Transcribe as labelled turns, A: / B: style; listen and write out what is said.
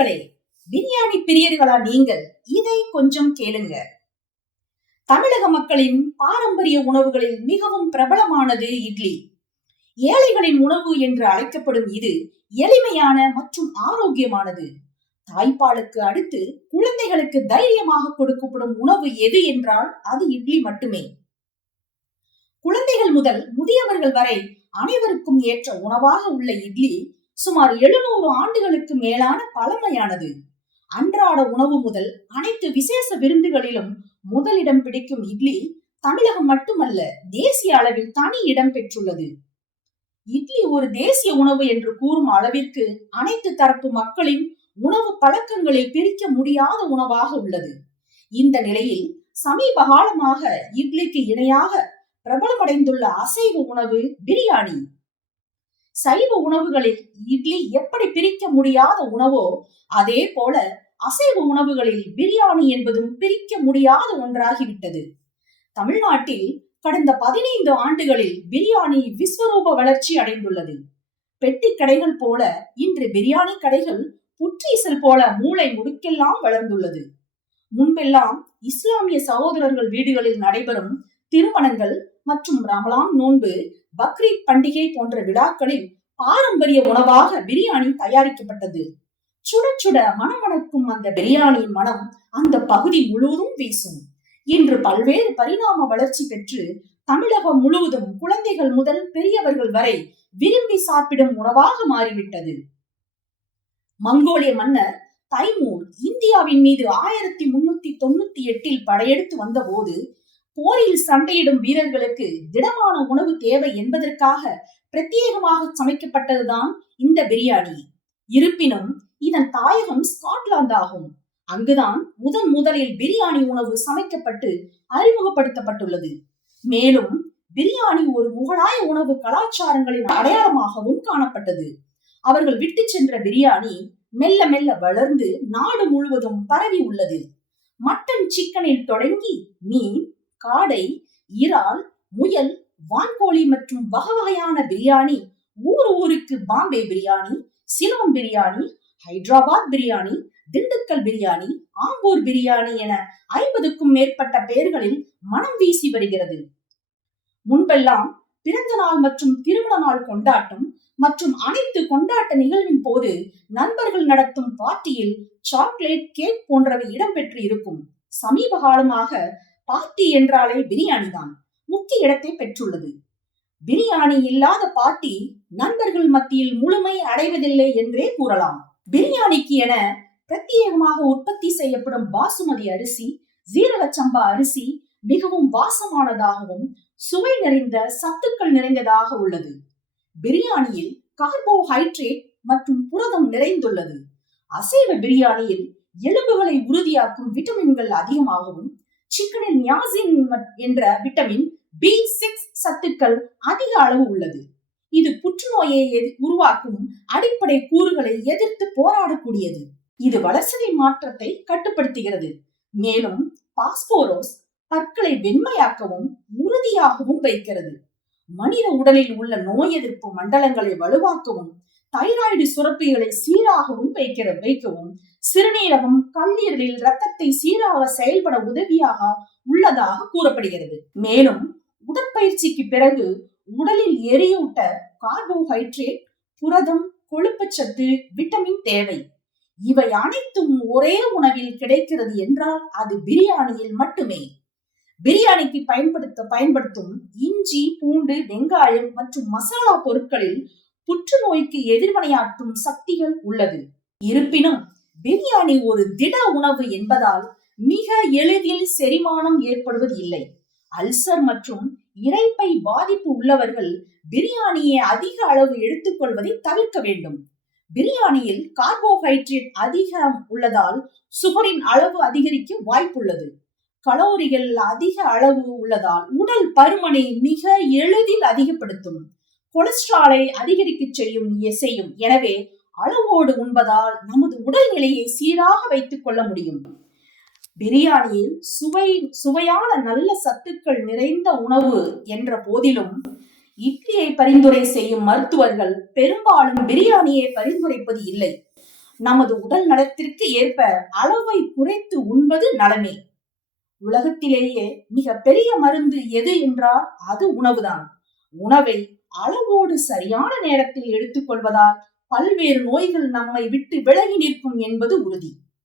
A: மக்களே பிரியாணி பிரியர்களா நீங்கள்? இதை கொஞ்சம் கேளுங்க. தமிழக மக்களின் பாரம்பரிய உணவுகளில் மிகவும் பிரபலமானது இட்லி. ஏழைகளின் உணவு என்று அழைக்கப்படும் இது எளிமையான மற்றும் ஆரோக்கியமானது. தாய்ப்பாலுக்கு அடுத்து குழந்தைகளுக்கு தைரியமாக கொடுக்கப்படும் உணவு எது என்றால் அது இட்லி மட்டுமே. குழந்தைகள் முதல் முதியவர்கள் வரை அனைவருக்கும் ஏற்ற உணவாக உள்ள இட்லி சுமார் எழுநூறு ஆண்டுகளுக்கு மேலான பழமையானது. அன்றாட உணவு முதல் அனைத்து விசேஷ விருந்துகளிலும் முதலிடம் பிடிக்கும் இட்லி தமிழகம் மட்டுமல்ல தேசிய அளவில் தனி இடம் பெற்றுள்ளது. இட்லி ஒரு தேசிய உணவு என்று கூறும் அளவிற்கு அனைத்து தரப்பு மக்களின் உணவு பழக்கங்களில் பிரிக்க முடியாத உணவாக உள்ளது. இந்த நிலையில் சமீப காலமாக இட்லிக்கு இணையாக பிரபலமடைந்துள்ள அசைவ உணவு பிரியாணி சைவ உணவுகளில் இட்லி எப்படி பிரிக்க முடியாத உணவோ அதே போல அசைவ உணவுகளில் பிரியாணி என்பதும் பிரிக்க முடியாத ஒன்றாகிவிட்டது. தமிழ்நாட்டில் கடந்த பதினைந்து ஆண்டுகளில் பிரியாணி விஸ்வரூப வளர்ச்சி அடைந்துள்ளது. பெட்டி கடைகள் போல இன்று பிரியாணி கடைகள் புற்றீசல் போல மூளை முடுக்கெல்லாம் வளர்ந்துள்ளது. முன்பெல்லாம் இஸ்லாமிய சகோதரர்கள் வீடுகளில் நடைபெறும் திருமணங்கள் மற்றும் ரமலான் நோன்பு பக்ரீத் பண்டிகை போன்ற விழாக்களில் பாரம்பரிய உணவாக பிரியாணி தயாரிக்கப்பட்டது. சுட சுட மணமணக்கும் அந்த பிரியாணியின் மனம் அந்த பகுதி முழுவதும் வீசும். இன்று பல்வேறு பரிணாம வளர்ச்சி பெற்று தமிழகம் முழுவதும் குழந்தைகள் முதல் பெரியவர்கள் வரை விரும்பி சாப்பிடும் உணவாக மாறிவிட்டது. மங்கோலிய மன்னர் தைமூர் இந்தியாவின் மீது ஆயிரத்தி முன்னூத்தி தொண்ணூத்தி எட்டில் படையெடுத்து வந்தபோது போரில் சண்டையிடும் வீரர்களுக்கு திடமான உணவு தேவை என்பதற்காக பிரத்யேகமாக சமைக்கப்பட்டதுதான் இந்த பிரியாணி. இருப்பினும் இதன் தாயகம் ஸ்காட்லாந்து ஆகும் அங்குதான் முதன் முதலில் பிரியாணி உணவு சமைக்கப்பட்டு அறிமுகப்படுத்தப்பட்டுள்ளது. மேலும் பிரியாணி ஒரு முகலாய உணவு கலாச்சாரங்களின் அடையாளமாகவும் காணப்பட்டது. அவர்கள் விட்டு சென்ற பிரியாணி மெல்ல மெல்ல வளர்ந்து நாடு முழுவதும் பரவி உள்ளது. மட்டன் சிக்கனில் தொடங்கி மீன் காடை இறால் முயல் வான்கோழி மற்றும் வகை வகையான பிரியாணி ஊர் ஊருக்கு பாம்பே பிரியாணி சிலோன் பிரியாணி ஹைதராபாத் பிரியாணி திண்டுக்கல் பிரியாணி ஆம்பூர் பிரியாணி என ஐம்பதுக்கும் மேற்பட்ட பெயர்களில் மனம் வீசி வருகிறது. முன்பெல்லாம் பிறந்த நாள் மற்றும் திருமண நாள் கொண்டாட்டம் மற்றும் அனைத்து கொண்டாட்ட நிகழ்வின் போது நண்பர்கள் நடத்தும் பார்ட்டியில் சாக்லேட் கேக் போன்றவை இடம்பெற்று இருக்கும் சமீப காலமாக பார்ட்டி என்றாலே பிரியாணி தான் முக்கிய இடத்தை பெற்றுள்ளது. பிரியாணி இல்லாத பார்ட்டி நண்பர்கள் மத்தியில் முழுமை அடைவதில்லை என்றே கூறலாம். பிரியாணிக்கு என பிரத்யேகமாக உற்பத்தி செய்யப்படும் பாசுமதி அரிசி ஜீரக சம்பா அரிசி மிகவும் வாசமானதாகவும் சுவை நிறைந்த சத்துக்கள் நிறைந்ததாக உள்ளது. பிரியாணியில் கார்போஹைட்ரேட் மற்றும் புரதம் நிறைந்துள்ளது. அசைவ பிரியாணியில் எலும்புகளை உறுதியாக்கும் விட்டமின்கள் அதிகமாகவும் சிக்கனில் நியாசின் என்ற விட்டமின் பி சிக்ஸ் சத்துக்கள் அதிக அளவு உள்ளது. இது புற்றுநோயை உருவாக்கும் அடிப்படை கூறுகளை எதிர்த்து போராடக்கூடியது. இது வளர்சிதை மாற்றத்தை கட்டுப்படுத்துகிறது. மேலும் பாஸ்போரோஸ் பற்களை வெண்மையாக்கவும் உறுதியாகவும் வைக்கிறது. மனித உடலில் உள்ள நோய் எதிர்ப்பு மண்டலங்களை வலுவாக்கவும் தைராய்டு சுரப்பிகளை சீராகவும் வைக்கிற வைக்கவும் சிறுநீரகம் கல்லீரலில் ரத்தத்தை சீராக செயல்பட உதவியாக உள்ளதாக கூறப்படுகிறது. மேலும் உடற்பயிற்சிக்கு பிறகு உடலில் எரியூட்ட கார்போஹைட்ரேட் புரதம் கொழுப்புச்சத்து விட்டமின் தேவை. இவை அனைத்தும் ஒரே உணவில் கிடைக்கிறது என்றால் அது பிரியாணியில் மட்டுமே. பிரியாணிக்கு பயன்படுத்த பயன்படுத்தும் இஞ்சி பூண்டு வெங்காயம் மற்றும் மசாலா பொருட்களில் புற்றுநோய்க்கு எதிர்வினையாற்றும் சக்திகள் உள்ளது. இருப்பினும் பிரியாணி ஒரு திட உணவு என்பதால் மிக எளிதில் செரிமானம் ஏற்படுவது இல்லை. அல்சர் மற்றும் இறைப்பை பாதிப்பு உள்ளவர்கள் பிரியாணியை அதிக அளவு எடுத்துக்கொள்வதை தவிர்க்க வேண்டும். பிரியாணியில் கார்போஹைட்ரேட் அதிகம் உள்ளதால் சுகரின் அளவு அதிகரிக்க வாய்ப்புள்ளது. கலோரிகள் அதிக அளவு உள்ளதால் உடல் பருமனை மிக எளிதில் அதிகப்படுத்தும். கொலஸ்ட்ராலை அதிகரிக்க செய்யும் செய்யும் எனவே அளவோடு உண்பதால் நமது உடல்நிலையை சீராக வைத்துக் கொள்ள முடியும். பிரியாணியில் சுவை சுவையான நல்ல சத்துக்கள் நிறைந்த உணவு என்ற போதிலும் இட்லியை பரிந்துரை செய்யும் மருத்துவர்கள் பெரும்பாலும் பிரியாணியை பரிந்துரைப்பது இல்லை. நமது உடல் நலத்திற்கு ஏற்ப அளவை குறைத்து உண்பது நலமே. உலகத்திலேயே மிக பெரிய மருந்து எது என்றால் அது உணவுதான். உணவை அளவோடு சரியான நேரத்தில் எடுத்துக்கொள்வதால் பல்வேறு நோய்கள் நம்மை விட்டு விலகி நிற்கும் என்பது உறுதி.